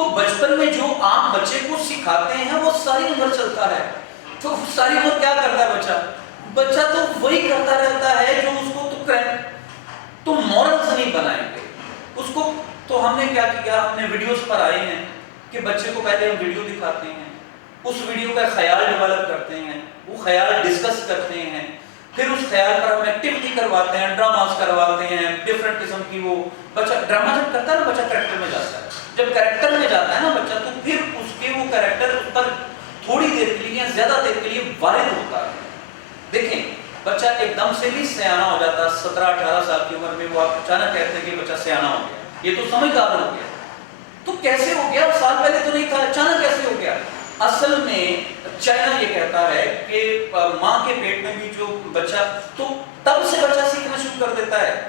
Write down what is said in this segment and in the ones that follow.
تو بچپن میں جو آپ بچے کو سکھاتے ہیں وہ ساری عمر چلتا ہے. تو ساری عمر کیا کرتا ہے بچہ تو وہی کرتا رہتا ہے جو اس کو تو مورلز نہیں بنائیں گے اس کو. تو ہم نے کیا کیا, ہم نے ویڈیوز پر آئے ہیں کہ بچے کو پہلے ہم ویڈیو دکھاتے ہیں, اس ویڈیو کا خیال ڈیولپ کرتے ہیں, وہ خیال ڈسکس کرتے ہیں, پھر اس خیال پر ہم ایکٹیویٹی کرواتے ہیں, ڈراماز کرواتے ہیں ڈفرنٹ قسم کی. وہ بچہ ڈرامہ جب کرتا ہے نا, بچہ کریکٹر میں جاتا ہے. جب کریکٹر میں جاتا ہے نا بچہ, تو پھر اس کے وہ کریکٹر اس پر تھوڑی دیر کے لیے یا زیادہ دیر کے لیے وارد ہوتا ہے. دیکھیں بچہ ایک دم سے بھی سیانہ ہو جاتا ہے 17-18 سال کی عمر میں. وہ آپ اچانک کہتے ہیں کہ بچہ سیانہ ہو گیا, یہ تو سمجھدار ہو گیا. تو کیسے ہو گیا؟ سال پہلے تو نہیں تھا, اچانک کیسے ہو گیا؟ اصل میں چائنا یہ کہتا ہے کہ ماں کے پیٹ میں بھی جو بچہ, تو تب سے بچہ سیکھنا شروع کر دیتا ہے.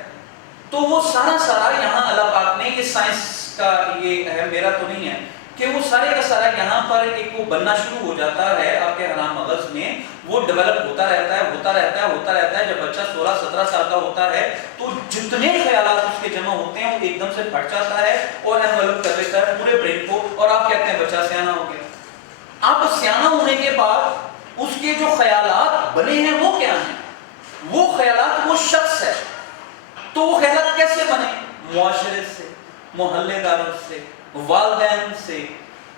تو وہ سارا یہاں اللہ پاک نے, یہ سائنس کا یہ ہے, میرا تو نہیں ہے, کہ وہ سارے کا سارا یہاں پر ایک وہ بننا شروع ہو جاتا ہے آپ کے حرام مغز میں. وہ ڈیولپ ہوتا رہتا ہے. جب بچہ 16-17 سال کا ہوتا ہے تو جتنے خیالات اس کے جمع ہوتے ہیں وہ ایک دم سے پھٹ جاتا ہے اور انویلپ کر لیتا ہے پورے برین کو, اور آپ کہتے ہیں بچہ سیانہ ہو گیا. آپ سیانہ ہونے کے بعد اس کے جو خیالات بنے ہیں وہ کیا ہیں؟ وہ خیالات وہ شخص ہے. تو وہ خیالات کیسے بنے؟ معاشرے سے, محلے داروں سے, والدین سے,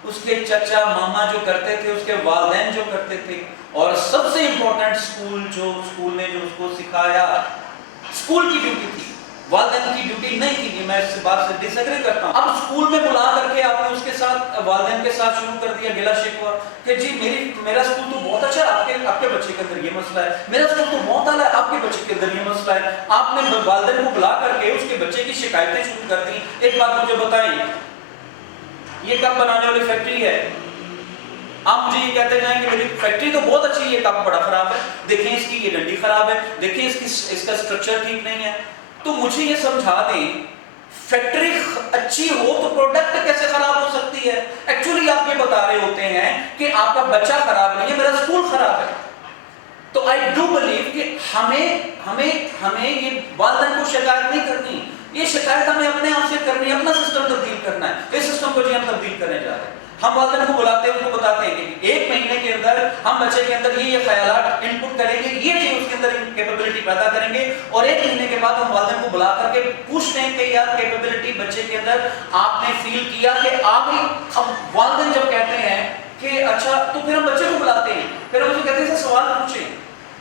اس کے چچا ماما جو کرتے تھے, اس کے والدین جو کرتے تھے, اور سب سے امپورٹنٹ اسکول نے جو اس کو سکھایا. اسکول کی ڈیوٹی تھی, والدین کی ڈیوٹی نہیں تھی. میں اس بات سے ڈس ایگری کرتا ہوں. اب اسکول میں بلا کر کے آپ نے اس کے ساتھ, والدین کے ساتھ شروع کر دیا گلا شکوہ کہ جی میرا اسکول تو بہت اچھا ہے, آپ کے بچے کے اندر یہ مسئلہ ہے. میرا اسکول تو بہت اعلیٰ ہے, آپ کے بچے کے اندر یہ مسئلہ ہے. آپ نے والدین کو بلا کر کے اس کے بچے کی شکایتیں شروع کر دی. ایک بات مجھے بتائیں, یہ کپ بنانے والی فیکٹری ہے, آپ مجھے یہ کہتے جائیں کہ میری فیکٹری تو بہت اچھی ہے, یہ کپ بڑا خراب ہے, دیکھیں اس کی یہ ڈنڈی خراب ہے, دیکھیں اس کا سٹرکچر ٹھیک نہیں ہے. تو مجھے یہ سمجھا دیں, فیکٹری اچھی ہو تو پروڈکٹ کیسے خراب ہو سکتی ہے؟ ایکچولی آپ یہ بتا رہے ہوتے ہیں کہ آپ کا بچہ خراب نہیں ہے, میرا اسکول خراب ہے. تو آئی ڈو بلیو کہ ہمیں یہ والدین کو شکایت نہیں کرنی, یہ شکایت ہمیں اپنے آپ سے کرنی ہے, اپنا سسٹم تبدیل کرنا ہے. اس سسٹم کو جی ہم تبدیل کرنے جا رہے ہیں. ہم والدین کو بلاتے ہیں, ان کو بتاتے ہیں کہ ایک مہینے کے اندر ہم بچے کے اندر یہ خیالات ان پٹ کریں گے, یہ چیز اس کے اندر کیپیبلٹی پیدا کریں گے, اور ایک مہینے کے بعد ہم والدین کو بلا کر کے پوچھتے ہیں کہ یار کیپیبلٹی بچے کے اندر آپ نے فیل کیا کہ آ گئی. اب والدین جب کہتے ہیں کہ اچھا, تو پھر ہم بچے کو بلاتے ہیں, پھر ہم اسے کہتے ہیں سوال پوچھیں,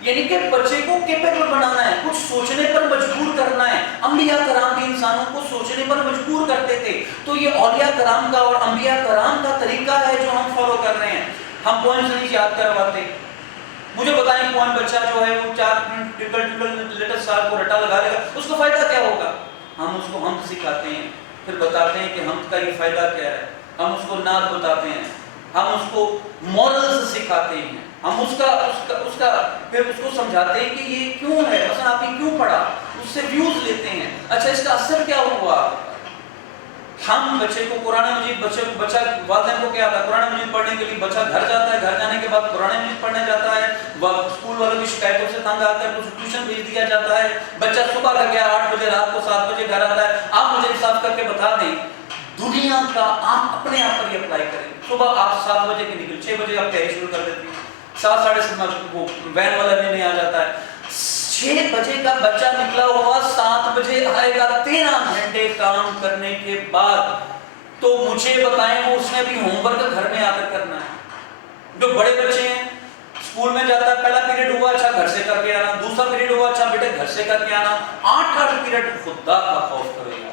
یعنی کہ بچے کو کیپیبل بنانا ہے, کچھ سوچنے پر مجبور کرنا ہے. انبیاء کرام بھی انسانوں کو سوچنے پر مجبور کرتے تھے. تو یہ اولیاء کرام کا اور انبیاء کرام کا طریقہ ہے جو ہم فالو کر رہے ہیں. ہم پوائنٹس نہیں یاد کرواتے. مجھے بتائیں پوائنٹ بچہ جو ہے وہ 4 لیٹر سال کو رٹا لگا لے گا, اس کو فائدہ کیا ہوگا؟ ہم اس کو حمد سکھاتے ہیں, پھر بتاتے ہیں کہ حمد کا یہ فائدہ کیا ہے. ہم اس کو نعت بتاتے ہیں, ہم اس کو مورلز سکھاتے ہیں, ہم اس کا پھر اس کو سمجھاتے ہیں کہ یہ کیوں ہے, مثلا آپ نے کیوں پڑھا, اس سے ویوز لیتے ہیں. اچھا اس کا اثر کیا ہوا؟ ہم بچے کو قرآن مجید, بچہ والدین کو کیا آتا ہے قرآن مجید پڑھنے کے لیے, بچہ گھر جاتا ہے, گھر جانے کے بعد قرآن مجید پڑھنے جاتا ہے, اسکول والوں کی شکایتوں سے تنگ آ کر اسے ٹیوشن بھیج دیا جاتا ہے. بچہ صبح کا گیا 8 بجے, رات کو 7 بجے گھر آتا ہے. آپ مجھے انصاف کر کے بتا دیں, دنیا کا آپ اپنے آپ پر یہ اپلائی کریں. صبح آپ 7 بجے کے نکل, 6 بجے آپ تیاری شروع کر دیتی ہیں, 7-7:30 وہ وین والا لینے آ جاتا ہے. 6 بجے کا بچہ نکلا ہوا 7 بجے آئے گا 13 گھنٹے کام کرنے کے بعد. تو مجھے بتائیں وہ اس نے بھی ہوم ورک گھر میں آ کر کرنا ہے. جو بڑے بچے ہیں اسکول میں جاتا ہے, پہلا پیریڈ ہوا اچھا گھر سے کر کے آنا, دوسرا پیریڈ ہوا اچھا بیٹے گھر سے کر کے آنا. 8 پیریڈ, خدا کا خوف کرے گا,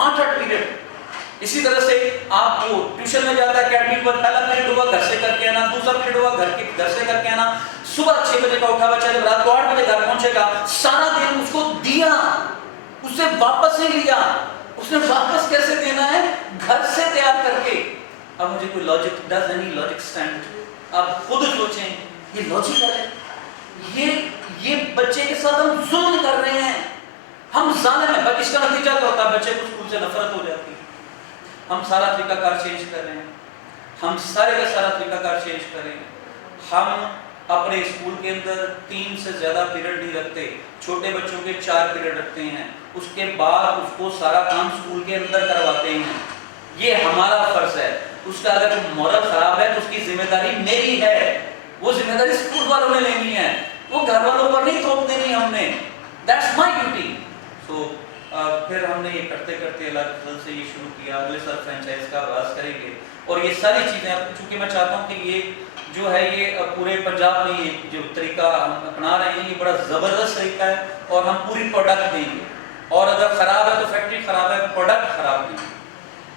8 پیریڈ. اسی طرح سے آپ کو ٹیوشن میں جاتا ہے اکیڈمی پر, پہلا پیریڈ ہوا گھر سے کر کے آنا, دوسرا پیریڈ ہوا گھر سے کر کے آنا. صبح 6 بجے کا اٹھا بچہ, جب رات کو 8 بجے گھر پہنچے گا, سارا دن اس کو دیا, اسے واپس نہیں لیا. اس نے واپس کیسے دینا ہے؟ گھر سے تیار کر کے. اب مجھے کوئی logic, does any logic stand? آپ خود سوچیں, یہ لاجیکل ہے؟ یہ بچے کے ساتھ ہم ظلم کر رہے ہیں, ہم ظالم ہیں. اس کا نتیجہ کیا ہوتا ہے؟ بچے کو اسکول سے نفرت ہو جاتی ہے. ہم سارا طریقہ کار چینج کر رہے ہیں, ہم سارے کا سارا طریقہ کار چینج کر رہے ہیں. ہم اپنے اسکول کے اندر 3 سے زیادہ پیریڈ نہیں رکھتے, چھوٹے بچوں کے 4 پیریڈ رکھتے ہیں. اس کے بعد اس کو سارا کام اسکول کے اندر کرواتے ہیں. یہ ہمارا فرض ہے. اس کا اگر مورل خراب ہے تو اس کی ذمہ داری میری ہے، وہ ذمہ داری اسکول والوں نے لینی ہے، وہ گھر والوں پر نہیں تھوپ دینی ہم نے. That's my duty. سو پھر ہم نے یہ کرتے کرتے اللہ کے فضل سے یہ شروع کیا. اگلے سال فرینچائز کا آغاز کریں گے. اور یہ ساری چیزیں چونکہ میں چاہتا ہوں کہ یہ جو ہے یہ پورے پنجاب میں یہ جو طریقہ ہم اپنا رہے ہیں یہ بڑا زبردست طریقہ ہے، اور ہم پوری پروڈکٹ دیں گے. اور اگر خراب ہے تو فیکٹری خراب ہے، پروڈکٹ خراب نہیں.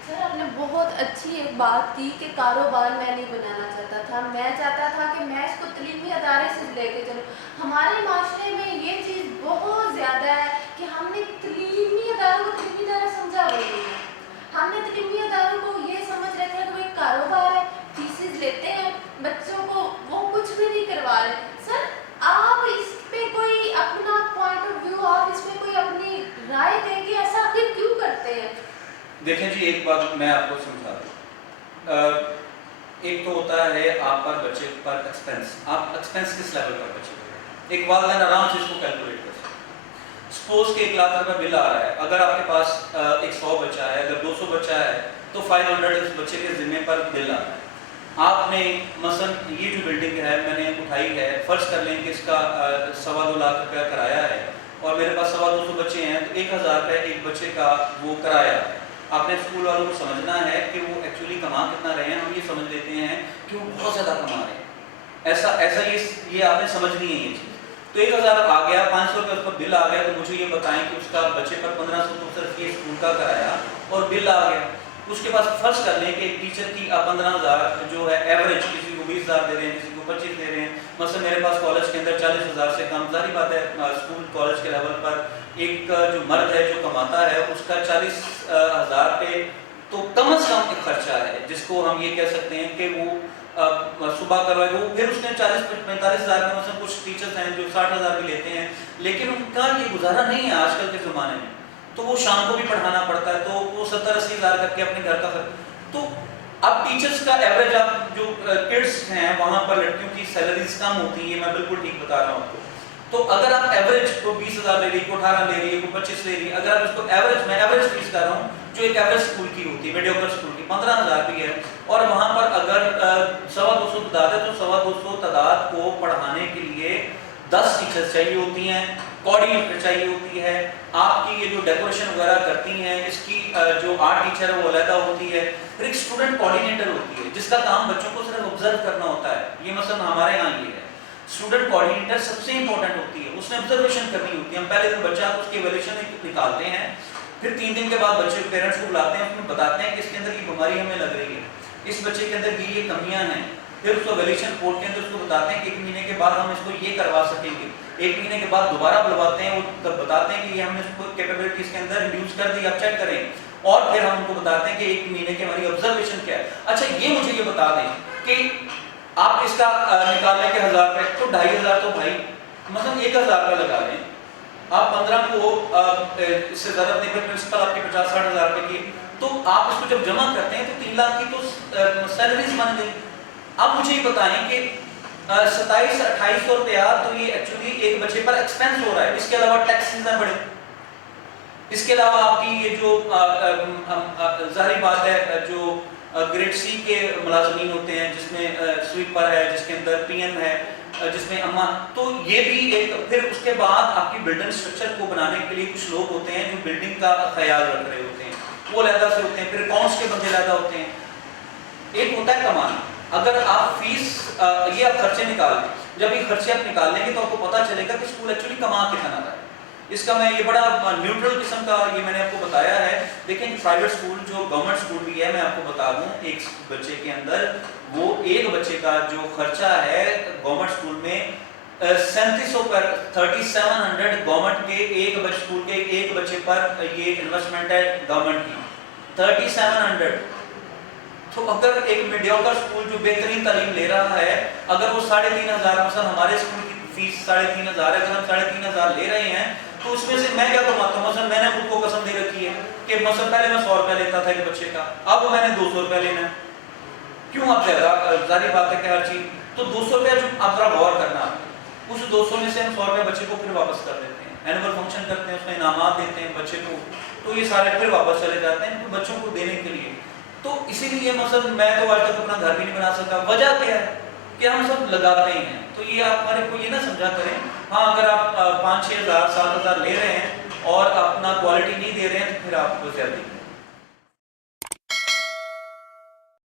سر آپ نے بہت اچھی ایک بات کی کہ کاروبار میں نہیں بنانا چاہتا تھا، میں چاہتا تھا کہ میں اس کو تعلیمی ادارے سے لے کے چلوں. ہمارے معاشرے میں یہ چیز بہت زیادہ ہے کہ ہم نے تعلیمی اداروں کو تعلیمی ادارہ سمجھا ہوئی ہے. ہم نے تعلیمی اداروں کو یہ سمجھ رہے تھے کہ وہ ایک کاروبار ہے، فیسز لیتے ہیں بچوں کو، وہ کچھ بھی نہیں کروا رہے. سر آپ اس پہ کوئی اپنا پوائنٹ آف ویو، آپ اس پہ کوئی اپنی رائے دیں گے ایسا آخر کیوں کرتے ہیں؟ دیکھیں جی ایک بات میں آپ کو سمجھا دوں. ایک تو ہوتا ہے آپ پر بچے پر ایکسپینس، آپ ایکسپینس کس لیول پر بچے کو، ایک والدین آرام سے اس کو کیلکولیٹ کر سکتے ہیں. سپوز کہ 1 لاکھ روپے بل آ رہا ہے، اگر آپ کے پاس ایک 100 بچہ ہے، اگر 200 بچہ ہے تو 500 اس بچے کے ذمے پر بل آ رہا ہے. آپ نے مثلا یہ جو بلڈنگ ہے میں نے اٹھائی ہے، فرض کر لیں کہ اس کا 2.25 لاکھ روپیہ کرایہ ہے، اور میرے پاس 250 بچے ہیں تو 1000 روپے ایک بچے کا وہ کرایہ ہے. آپ نے اسکول والوں کو سمجھنا ہے کہ وہ ایکچولی کما کتنا رہے ہیں. ہم یہ سمجھ لیتے ہیں کہ وہ بہت زیادہ کما رہے ہیں، ایسا یہ آپ نے سمجھنی ہے یہ چیز. تو 1000 آ گیا، 500 روپے اس کا بل آ گیا، تو مجھے یہ بتائیں کہ اس کا بچے پر 1500 تو صرف یہ اسکول کا کرایا اور بل آ گیا. اس کے پاس فرض کر لیں کہ ایک ٹیچر کی 15000 جو ہے ایوریج، کسی کو 20000 دے رہے ہیں، کسی کو 25 دے رہے ہیں. مثلا میرے پاس کالج کے اندر 40000 سے کم، ظاہری بات ہے اسکول کالج کے لیول پر ایک جو مرد ہے جو کماتا ہے اس کا 40000 پہ تو کم از کم ایک خرچہ ہے، جس کو ہم یہ کہہ سکتے ہیں کہ وہ صبح کروائے گا. پھر اس نے 40-45 ہزار میں مثلا کچھ ٹیچرز ہیں جو 60 ہزار بھی لیتے ہیں، لیکن ان کا یہ گزارا نہیں ہے آج کل کے زمانے میں. تو وہ شام کو بھی پڑھانا پڑتا ہے، تو وہ 70-80 ہزار کر کے اپنے گھر کا خرچ. تو اب ٹیچرز کا ایوریج، آپ جو کڈس ہیں وہاں پر لڑکیوں کی سیلریز کم ہوتی ہیں، یہ میں بالکل ٹھیک بتا رہا ہوں آپ کو. تو اگر آپ ایوریج کو 20,000 لے رہی، کو 18 لے رہی ہے، کو 25 لے رہی ہے، اگر آپ اس کو ایوریج، میں ایوریج فیس کر رہا ہوں جو ایک ایوریج اسکول کی ہوتی ہے، میڈیوکر اسکول کی 15,000 بھی ہے، اور وہاں پر اگر 250 تعداد ہے تو 250 تعداد کو پڑھانے کے لیے 10 ٹیچرز چاہیے ہوتی ہیں، کوآرڈینیٹر چاہیے ہوتی ہے. آپ کی یہ جو ڈیکوریشن وغیرہ کرتی ہیں اس کی جو آرٹ ٹیچر ہے وہ علیحدہ ہوتی ہے. پھر ایک اسٹوڈنٹ کوآرڈینیٹر ہوتی ہے جس کا کام بچوں کو صرف آبزرو کرنا ہوتا ہے. یہ مثلا ہمارے یہاں یہ ہے، اسٹوڈنٹ کوآرڈینیٹر سب سے امپورٹنٹ ہوتی ہے، اس نے آبزرویشن کرنی ہوتی ہے. ہم پہلے دن بچہ اس کی ایویلیویشن نکالتے ہیں، پھر 3 دن کے بعد بچے پیرنٹس کو بلاتے ہیں، اس میں بتاتے ہیں کہ اس کے اندر یہ بیماری ہمیں لگ رہی ہے، اس بچے کے اندر یہ کمیاں ہیں. پھر اس کو ایویلیویشن رپورٹ کے اندر اس کو بتاتے ہیں کہ 1 مہینے کے بعد ہم اس کو یہ کروا سکیں گے. 1 مہینے کے بعد دوبارہ بلواتے ہیں، وہ بتاتے ہیں کہ یہ ہم نے اس کو کیپیبلٹی اس کے اندر ریڈیوس کر دی، آپ چیک کریں. اور پھر ہم ان کو بتاتے ہیں کہ 1 مہینے کی ہماری آبزرویشن کیا ہے. اچھا یہ مجھے یہ بتا دیں کہ آپ اس کا نکالنے کے 1000 روپے تو 2500 تو بھائی مثلا 1000 روپے لگا لیں، آپ 15 کو اس سے زیادہ نہیں، پرنسپل آپ کے 50-60 ہزار روپے کی، تو آپ اس کو جب جمع کرتے ہیں تو 3 لاکھ کی تو سیلریز بن گئی. اب مجھے یہ بتائیں کہ 2700-2800 روپیہ تو یہ ایکچولی ایک بچے پر ایکسپینس ہو رہا ہے. اس کے علاوہ ٹیکسز ہیں بڑے، اس کے علاوہ آپ کی یہ جو ظاہری بات ہے جو گریڈ سی کے ملازمین ہوتے ہیں، جس میں سویپر ہے، جس کے اندر پی ایم ہے، جس میں اما، تو یہ بھی ایک. پھر اس کے بعد آپ کی بلڈنگ اسٹرکچر کو بنانے کے لیے کچھ لوگ ہوتے ہیں جو بلڈنگ کا خیال رکھ رہے ہوتے ہیں، وہ علیحدہ سے ہوتے ہیں. پھر اکاؤنٹس کے بندے علیحدہ ہوتے ہیں. ایک ہوتا ہے کمانا. اگر آپ فیس یہ آپ خرچے نکال لیں، جب یہ خرچے آپ نکال لیں گے تو آپ کو پتہ چلے گا کہ اسکول ایکچولی کما کتنا رہا ہے. اس کا میں یہ بڑا نیوٹرل قسم کا یہ میں نے آپ کو بتایا ہے. لیکن پرائیویٹ اسکول جو گورنمنٹ اسکول بھی ہے، میں آپ کو بتا دوں ایک بچے کے اندر وہ ایک بچے کا جو خرچہ ہے گورنمنٹ اسکول میں 3700 پر 3700 گورنمنٹ کے ایک اسکول کے ایک بچے پر یہ انویسٹمنٹ ہے گورنمنٹ کی 3700. تو اگر ایک میڈیوکر اسکول جو بہترین تعلیم لے رہا ہے، اگر وہ 3500 مثلا ہمارے اسکول کی فیس 3500 ہے، اگر ہم 3500 لے رہے ہیں تو اس میں سے میں کیا کماتا ہوں؟ مثلا میں نے خود کو قسم دے رکھی ہے کہ مثلا پہلے میں 100 روپے لیتا تھا ایک بچے کا، اب میں نے 200 روپے لینا ہے. کیوں؟ اب ظاہری بات ہے کہ ہر چیز تو 200 روپے جو آپ ذرا غور کرنا، اس 200 میں سے ہم 100 روپے بچے کو پھر واپس کر دیتے ہیں، اینول فنکشن کرتے ہیں، اس میں انعامات دیتے ہیں بچے کو، تو یہ سارے پھر واپس چلے جاتے ہیں بچوں کو دینے کے لیے. تو اسی لیے مثلا میں تو آج تک اپنا گھر بھی نہیں بنا سکتا. وجہ کیا ہے کہ ہم سب لگاتے ہی ہیں. تو یہ آپ ہمارے کو یہ نہ سمجھا کریں. ہاں اگر آپ 5-6 ہزار 7 ہزار لے رہے ہیں اور اپنا کوالٹی نہیں دے رہے ہیں تو پھر آپ کو زیادہ